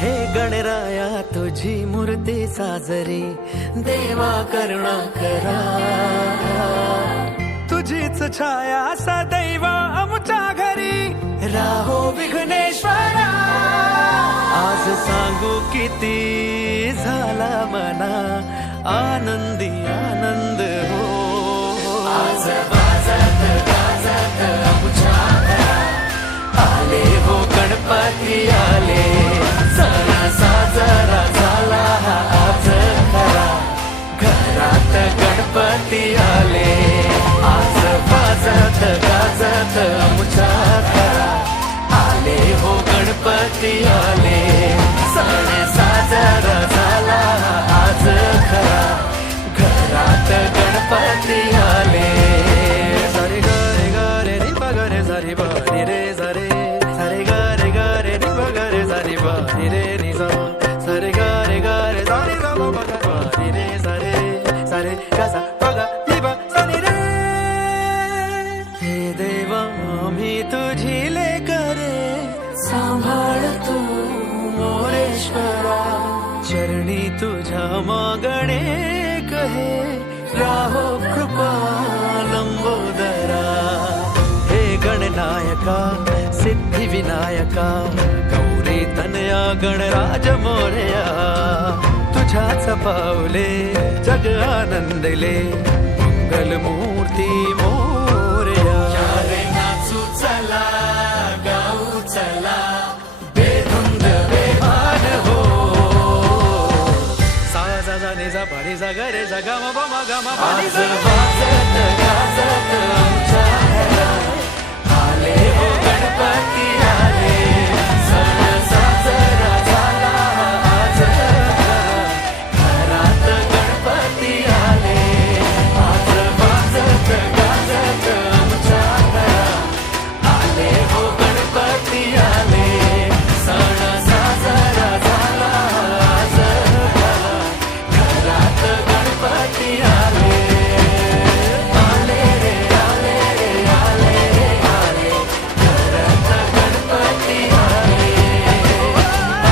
हे गणराया तुझी मूर्ती साजरी देवा करुणा करा, तुझीच छाया सदैव आमच्या घरी राहो विघ्नेश्वरा। आज सांगू किती झाला मना आनंदी आनंद हो, आज वाजत गाजत आमच्या घरात आले हो गणपती आले, सण साजरा झाला हा आज खरा, घरात गणपती आले, आज वाजत गाजत आमच्या घरात आले हो गणपती आले, सण साजरा झाला आज खरा, घरात गणपती आले। सारे गरे गरे रे बगरे सारे बारी रे सारे, सारे गरे गरे रे बगरे सारे बारी रे नि सा, सारे गरे गरे सारे सा बारी रे सारे, सारे कसा बगा नि बा सारे रे। हे देवा मी तुझी लेकरे सांभाळ तू मोरेश्वरा, चरणी तुझ्या मागणे कहे राहो कृपा लंबोदरा। हे गणनायका सिद्धी विनायका गौरी तनया गणराज मोरया, तुझ्याच पावले जग आनंदले मंगल मूर्ती मोरया। रे नाचू चला गाऊ चला बेधुंद बेभान हो, सा जा जा नि जा पा नि जा ग रे जा ग म प म ग म प नि जा। वाजत गाजत आमच्या घरात आले हो गणपती आले, सण साजरा झाला आज घरात गणपती आले, आज वाजत गाजत आमच्या घरात आले हो गणपती आले, सण साजरा झाला आज घरात गणपती आले, आले रे आले रे आले रे आले, घरात गणपती आले,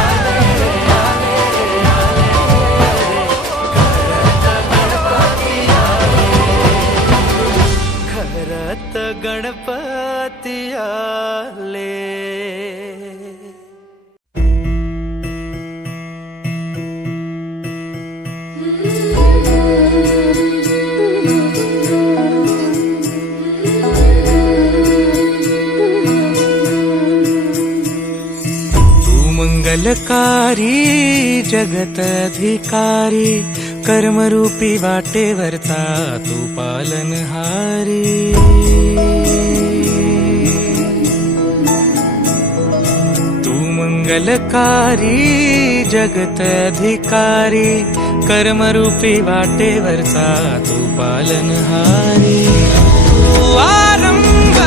आले रे आले रे आले रे, घरात गणपती आले, घरात गणपती आले। तू मंगलकारी जगतधिकारी, कर्मरूपी वाटेवरचा तू पालनहारी। तू मंगलकारी जगतधिकारी, कर्मरूपी वाटेवरचा तू पालनहारी। तू आरंभ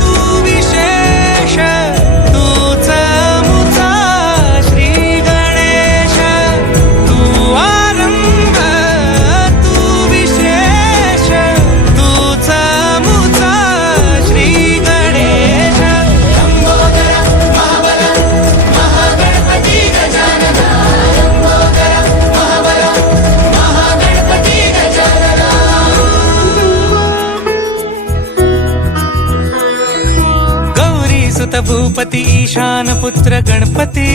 तू विशेष तूच मुचा श्री गणेश, तू आरंभ तू विशेष तूच मुचा श्री गणेश। लंबोदरा महाबला महागणपती गजानना, लंबोदरा महाबला महागणपती गजानना। गौरी सुत भूपती ईशान पुत्र गणपती,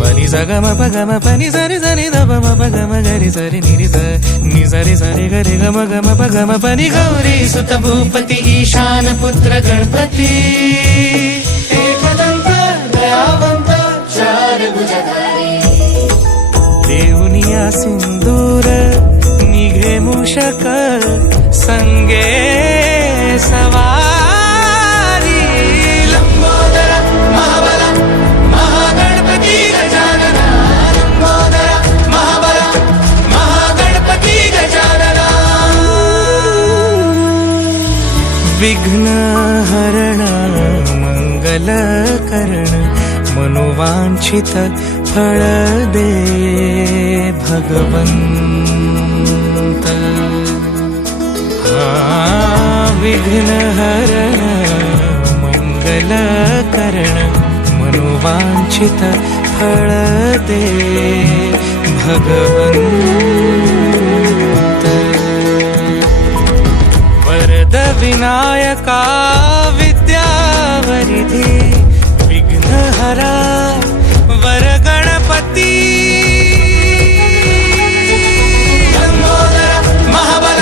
पनि सगम पगम पनि सरि सरि ध म पगम गरि सरि नि स नि सरि सरि गरि गम गम पगम पनि। गौरी सुत भूपती ईशान पुत्र गणपती, एकदंत दयावंत चार भुजधारी, देऊनिया सिंदूर निघे मूषक संगे सवारी। लंबोदरा महाबला महागणपती गजानना, लंबोदरा महाबला महागणपती गजानना। विघ्न हरण मंगल करण, मनोवांछित फळ दे भगवंत। विघ्नहरण मंगलकरण मनोवांछित फळ दे भगवंत. वरद विनायका विद्यावरिधी विघ्नहरा वर गणपती. लंबोदर महाबल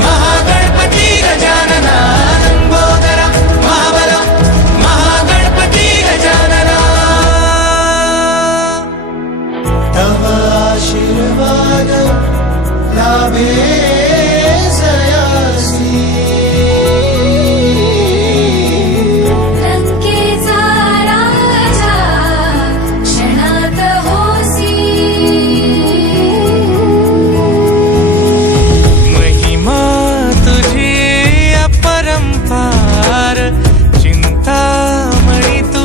महागणपती गजानना. लंबोदर महाबल महागणपती गजानना. तव आशीर्वाद लाभे लंकेचा राजा क्षणात होसी. महिमा तुझी अपरंपार चिंतामणी तू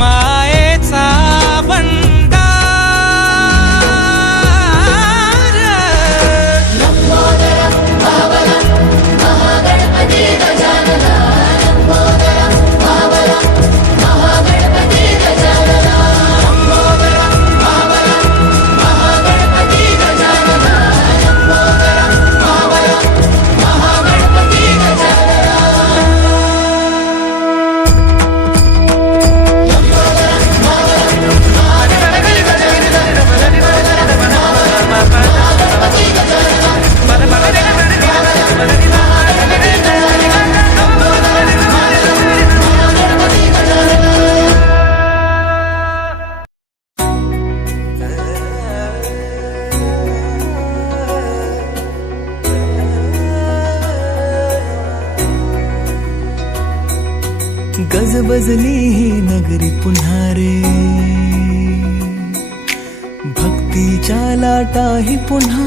मायेचा भंडार. लंबोदर महाबल महागणपती गजानना. लंबोदर महाबल महागणपती गजानना. लंबोदर महाबल महागणपती गजानना. लंबोदर महाबल महागणपती गजानना. गजबजली ही नगरी पुन्हा रे. भक्तीच्या लाटाही पुन्हा.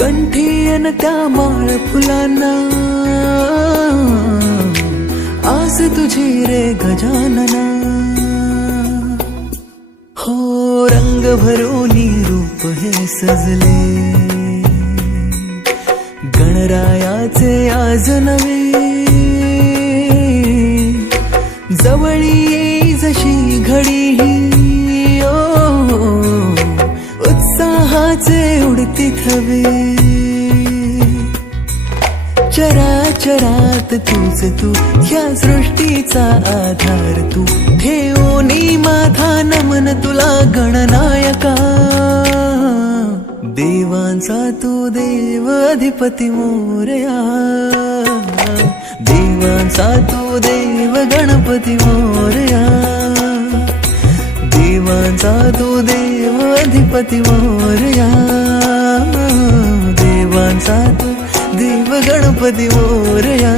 कंठी अन त्या माळ फुलांना आस तुझी रे गजानना. हो रंग भरोनी रूप हे सजले गणरायाचे आज नवे. जवळी येई जशी घडी ही ओ उत्साहाचे उडती थवे. चराचरात तूच तू ह्या सृष्टीचा आधार तू. ठेवोनी माझा नमन तुला गणनायका. देवांचा तू देव अधिपती मोरया. देवांचा तू देव गणपती मोरया. देवांचा तू देव अधिपती मोरया. देवांचा तू देव गणपती मोरया.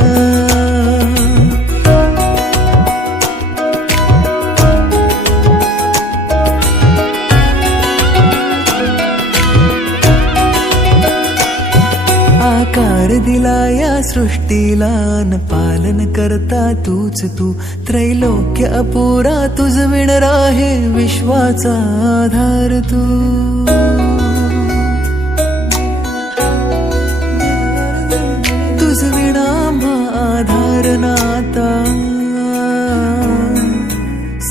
आकार दिला या सृष्टीला न पालन करता तूच तू. त्रैलोक्य अपुरा तुझ विण राहे विश्वाचा आधार तू. तुझ विणा आधार नाता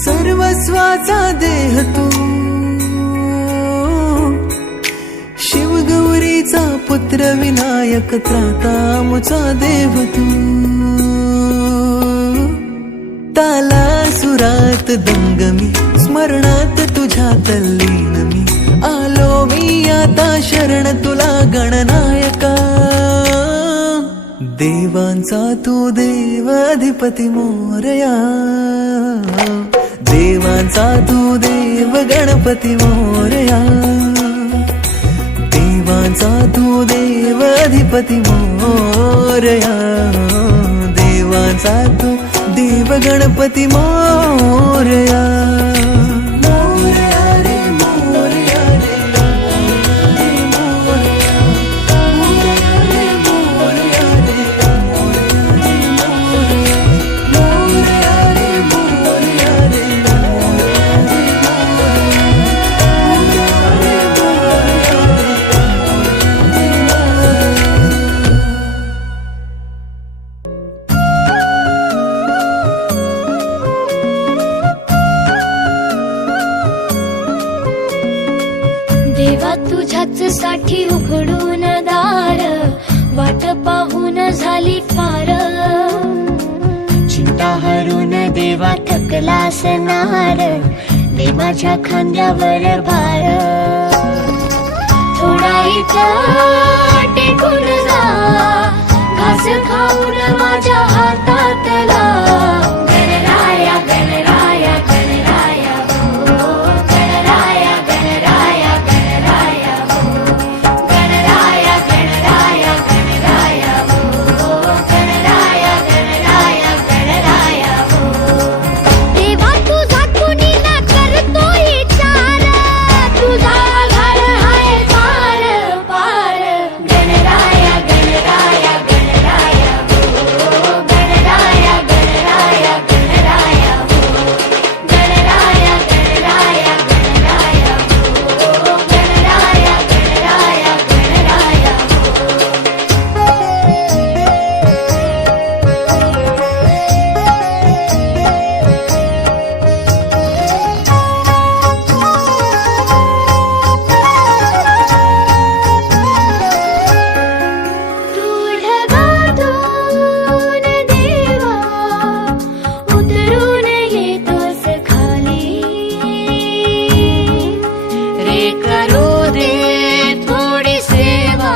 सर्वस्वाचा देह तू. शिवगौरीचा पुत्र विनायक त्राता मुचा देव तू. ताला सुरात दंगमी स्मरणात तुझ्या तल्लीन मी. आलो मी आता शरण तुला गणनायका. देवांचा तू देव अधिपती मोरया. देवांचा तू देव गणपती मोरया. देवांचा तू देव अधिपती मोरया. देवांचा तू देव गणपती मोरया. मोरया रे मोरया रे मोरया. मोरया रे मोरया रे मोरया. मोरया रे मोरया रे मोरया. वाट पाहून झाली फार, चिंता हरून देवा थकला असणार, दे माझ्या खांद्यावर भार. थोडा इथं टेकून जा, घास खाऊन माझ्या हातातला. गणराया गणराया गणराया हो, गणराया गणराया गणराया हो, गणराया गणराया गणराया हो, गणराया गणराया गणराया हो. देवा तुझा कुणीला करतो विचार, तुझा आधार हाय पार पार. गणराया गणराया गणराया हो, गणराया गणराया गणराया हो, गणराया गणराया गणराया हो, गणराया गणराया गणराया ढगातून देवा उतरून येतोस खाली. रे करू दे थोडी सेवा,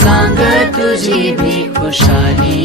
सांग तुझी भी खुशाली.